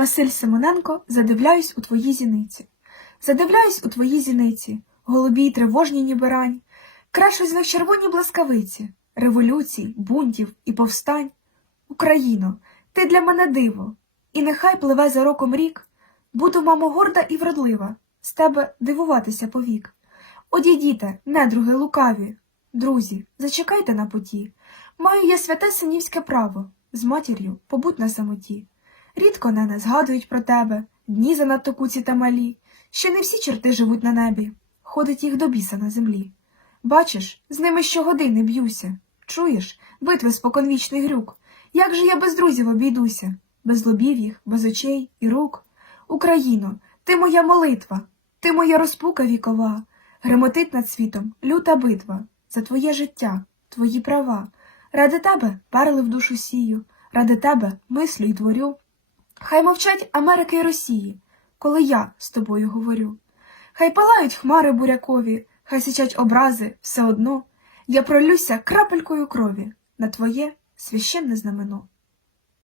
Василь Симоненко, задивляюсь у твої зіниці. Задивляюсь у твої зіниці, голубі й тривожні ніби рань. З них червоні блискавиці, революцій, бунтів і повстань. Україно, ти для мене диво, і нехай пливе за роком рік. Буду, мамо, горда і вродлива, з тебе дивуватися повік. Одійдіте, недруги лукаві, друзі, зачекайте на поті. Маю я святе синівське право, з матір'ю побудь на самоті. Рідко нене згадують про тебе, дні занадто куці та малі, ще не всі чорти живуть на небі, ходить їх до біса на землі. Бачиш, з ними щогодини б'юся. Чуєш, битви споконвічний грюк. Як же я без друзів обійдуся, без лобів їх, без очей і рук. Україно, ти моя молитва, ти моя розпука вікова, гремотить над світом люта битва за твоє життя, твої права. Ради тебе перли в душу сію, ради тебе мислю й творю. Хай мовчать Америки й Росії, коли я з тобою говорю. Хай палають хмари бурякові, хай сичать образи, все одно. Я пролюся крапелькою крові на твоє священне знамено.